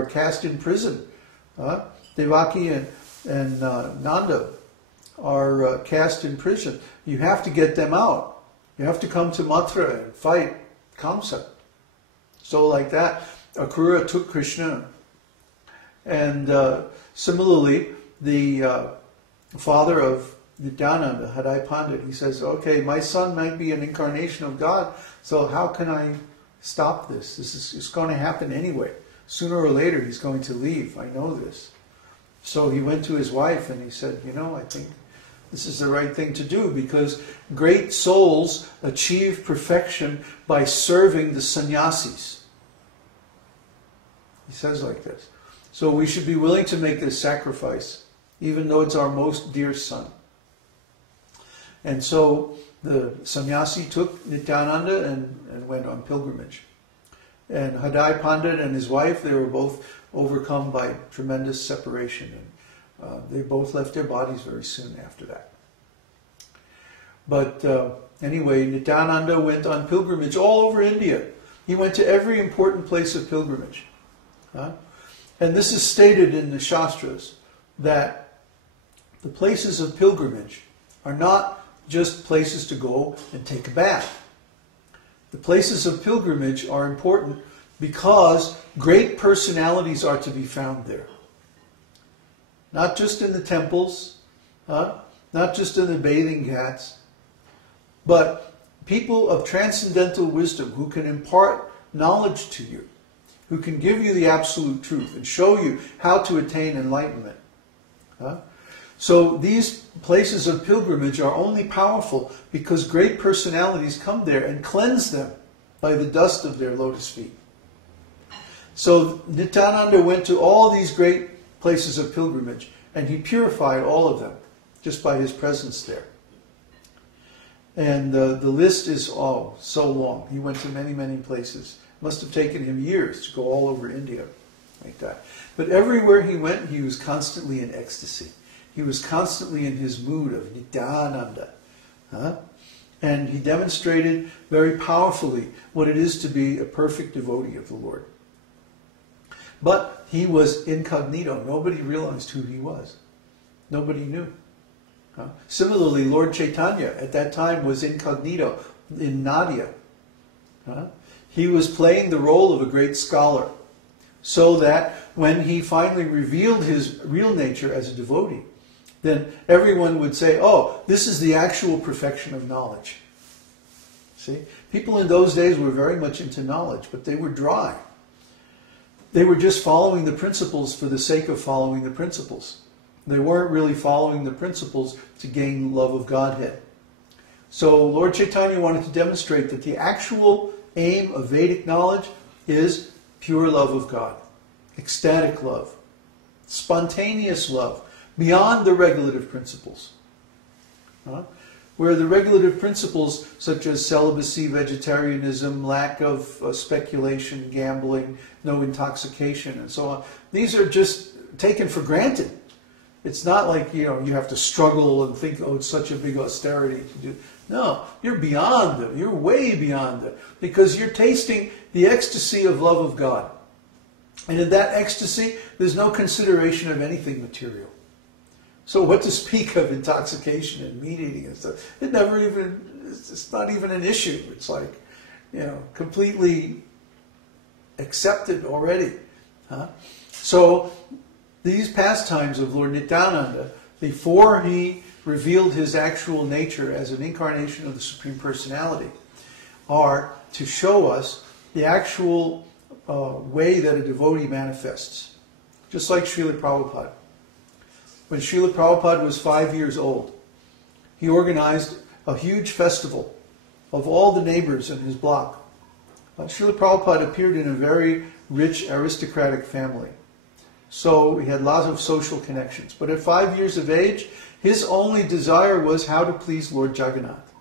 are cast in prison. Devaki and Nanda are cast in prison. You have to get them out. You have to come to Mathura and fight Kamsa. So like that, Akrura took Krishna. And similarly, the father of Nityananda, Hadai Pandit, he says, okay, my son might be an incarnation of God, so how can I stop this? It's going to happen anyway. Sooner or later he's going to leave, I know this. So he went to his wife and he said, you know, I think this is the right thing to do, because great souls achieve perfection by serving the sannyasis. He says like this. So we should be willing to make this sacrifice, even though it's our most dear son. And so the sannyasi took Nityananda and went on pilgrimage. And Hadai Pandit and his wife, they were both overcome by tremendous separation. And they both left their bodies very soon after that. But anyway, Nityananda went on pilgrimage all over India. He went to every important place of pilgrimage. And this is stated in the Shastras, that the places of pilgrimage are not just places to go and take a bath. The places of pilgrimage are important because great personalities are to be found there. Not just in the temples, not just in the bathing ghats, but people of transcendental wisdom who can impart knowledge to you, who can give you the absolute truth and show you how to attain enlightenment. So these places of pilgrimage are only powerful because great personalities come there and cleanse them by the dust of their lotus feet. So Nityananda went to all these great places of pilgrimage and he purified all of them just by his presence there. And the list is so long. He went to many, many places. It must have taken him years to go all over India like that. But everywhere he went, he was constantly in ecstasy. He was constantly in his mood of Nityananda. And he demonstrated very powerfully what it is to be a perfect devotee of the Lord. But he was incognito. Nobody realized who he was. Nobody knew. Similarly, Lord Caitanya at that time was incognito in Nadia. He was playing the role of a great scholar, so that when he finally revealed his real nature as a devotee, then everyone would say, oh, this is the actual perfection of knowledge. See? People in those days were very much into knowledge, but they were dry. They were just following the principles for the sake of following the principles. They weren't really following the principles to gain love of Godhead. So Lord Caitanya wanted to demonstrate that the actual aim of Vedic knowledge is pure love of God, ecstatic love, spontaneous love, beyond the regulative principles. Where the regulative principles such as celibacy, vegetarianism, lack of speculation, gambling, no intoxication, and so on, these are just taken for granted. It's not like, you have to struggle and think, oh, it's such a big austerity to do. No, you're beyond them. You're way beyond it, because you're tasting the ecstasy of love of God. And in that ecstasy, there's no consideration of anything material. So what to speak of intoxication and meat eating and stuff? It's not even an issue. It's like, completely accepted already. So these pastimes of Lord Nityananda, before he revealed his actual nature as an incarnation of the Supreme Personality, are to show us the actual way that a devotee manifests. Just like Srila Prabhupada. When Srila Prabhupada was 5 years old, he organized a huge festival of all the neighbors in his block. Srila Prabhupada appeared in a very rich aristocratic family. So he had lots of social connections. But at 5 years of age, his only desire was how to please Lord Jagannath.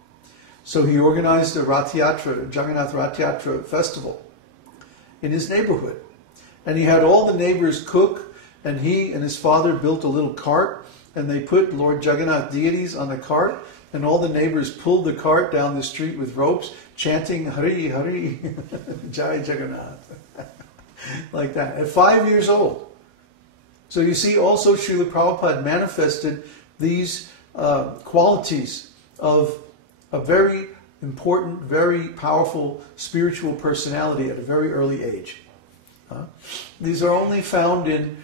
So he organized a Rath Yatra, Jagannath Rath Yatra festival in his neighborhood. And he had all the neighbors cook, and he and his father built a little cart, and they put Lord Jagannath deities on the cart, and all the neighbors pulled the cart down the street with ropes, chanting Hari Hari, Jai Jagannath. like that, at 5 years old. So you see, also Srila Prabhupada manifested these qualities of a very important, very powerful spiritual personality at a very early age. These are only found in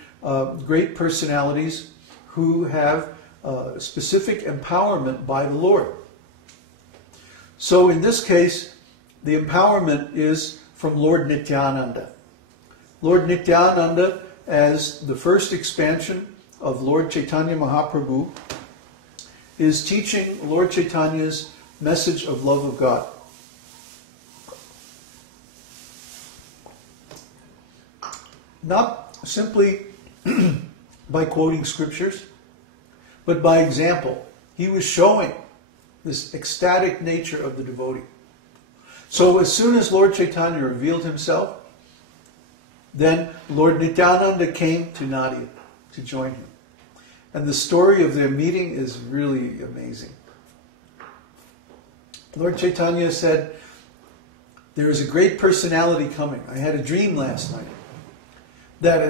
great personalities who have specific empowerment by the Lord. So in this case, the empowerment is from Lord Nityananda. Lord Nityananda, as the first expansion of Lord Caitanya Mahāprabhu, is teaching Lord Caitanya's message of love of God. Not simply by quoting scriptures, but by example. He was showing this ecstatic nature of the devotee. So as soon as Lord Caitanya revealed himself, then Lord Nityananda came to Nadia to join him. And the story of their meeting is really amazing. Lord Caitanya said, there is a great personality coming. I had a dream last night that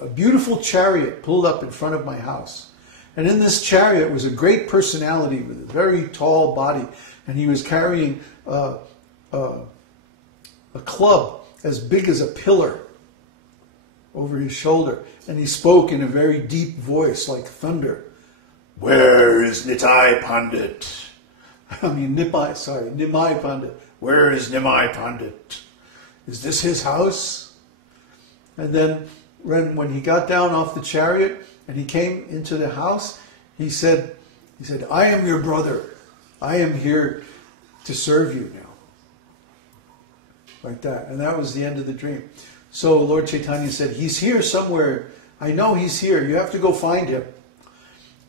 a beautiful chariot pulled up in front of my house. And in this chariot was a great personality with a very tall body. And he was carrying a club as big as a pillar over his shoulder. And he spoke in a very deep voice like thunder. Where is Nitai Pandit? Nimai Pandit. Where is Nimai Pandit? Is this his house? And then when he got down off the chariot and he came into the house, he said, I am your brother. I am here to serve you now. Like that. And that was the end of the dream. So Lord Caitanya said, he's here somewhere. I know he's here. You have to go find him.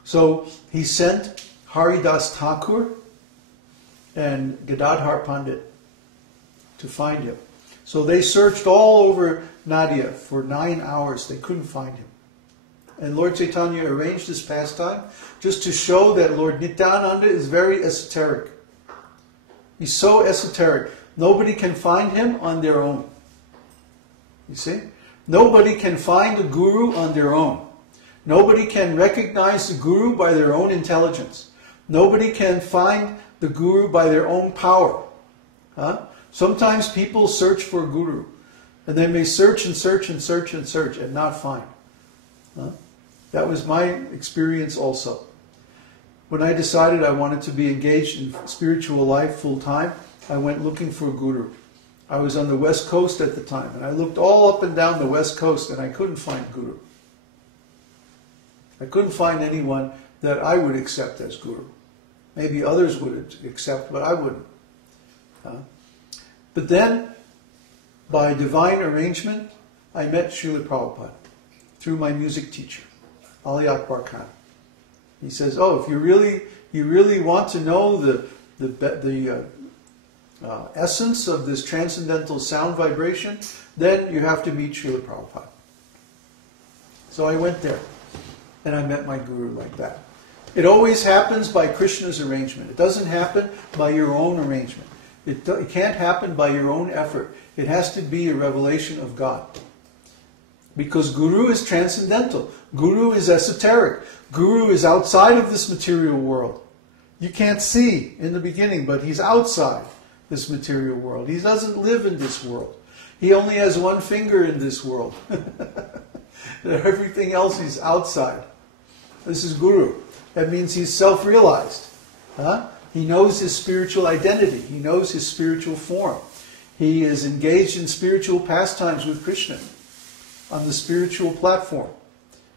So he sent Haridas Thakur and Gadadhar Pandit to find him. So they searched all over Nadia for 9 hours. They couldn't find him. And Lord Caitanya arranged this pastime just to show that Lord Nityananda is very esoteric. He's so esoteric. Nobody can find him on their own. You see? Nobody can find a guru on their own. Nobody can recognize the guru by their own intelligence. Nobody can find the guru by their own power. Sometimes people search for a guru, and they may search and search and search and search and not find. That was my experience also. When I decided I wanted to be engaged in spiritual life full time, I went looking for a guru. I was on the West Coast at the time, and I looked all up and down the West Coast, and I couldn't find guru. I couldn't find anyone that I would accept as guru. Maybe others would accept, but I wouldn't. But then, by divine arrangement, I met Srila Prabhupada through my music teacher, Ali Akbar Khan. He says, "Oh, if you really want to know the essence of this transcendental sound vibration, then you have to meet Srila Prabhupada." So I went there, and I met my guru like that. It always happens by Krishna's arrangement. It doesn't happen by your own arrangement. It can't happen by your own effort. It has to be a revelation of God. Because Guru is transcendental. Guru is esoteric. Guru is outside of this material world. You can't see in the beginning, but he's outside this material world. He doesn't live in this world. He only has one finger in this world. Everything else is outside. This is Guru. That means he's self-realized. He knows his spiritual identity. He knows his spiritual form. He is engaged in spiritual pastimes with Krishna on the spiritual platform.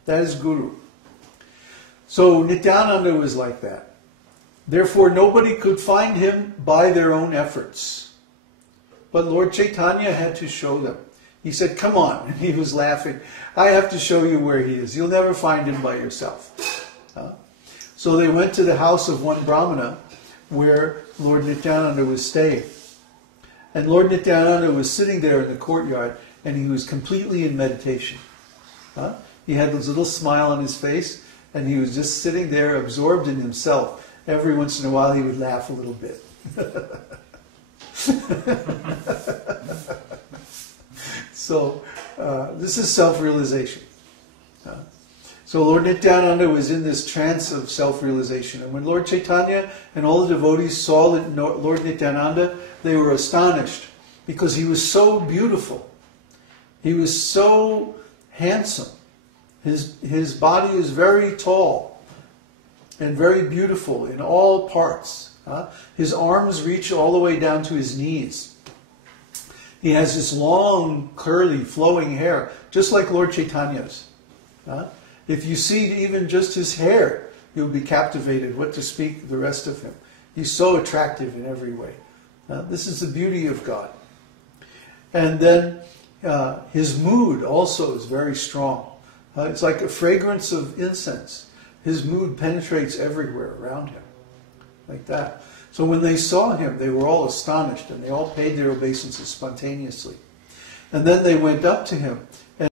That is Guru. So Nityananda was like that. Therefore, nobody could find him by their own efforts. But Lord Caitanya had to show them. He said, "Come on." And he was laughing. "I have to show you where he is. You'll never find him by yourself." So they went to the house of one Brahmana where Lord Nityananda was staying. And Lord Nityananda was sitting there in the courtyard, and he was completely in meditation. He had this little smile on his face, and he was just sitting there absorbed in himself. Every once in a while he would laugh a little bit. So This is self-realization. So Lord Nityananda was in this trance of self-realization. And when Lord Caitanya and all the devotees saw Lord Nityananda, they were astonished because he was so beautiful. He was so handsome. His body is very tall and very beautiful in all parts. His arms reach all the way down to his knees. He has this long, curly, flowing hair, just like Lord Caitanya's. If you see even just his hair, you'll be captivated, what to speak the rest of him. He's so attractive in every way. This is the beauty of God. And then his mood also is very strong. It's like a fragrance of incense. His mood penetrates everywhere around him, like that. So when they saw him, they were all astonished, and they all paid their obeisances spontaneously. And then they went up to him,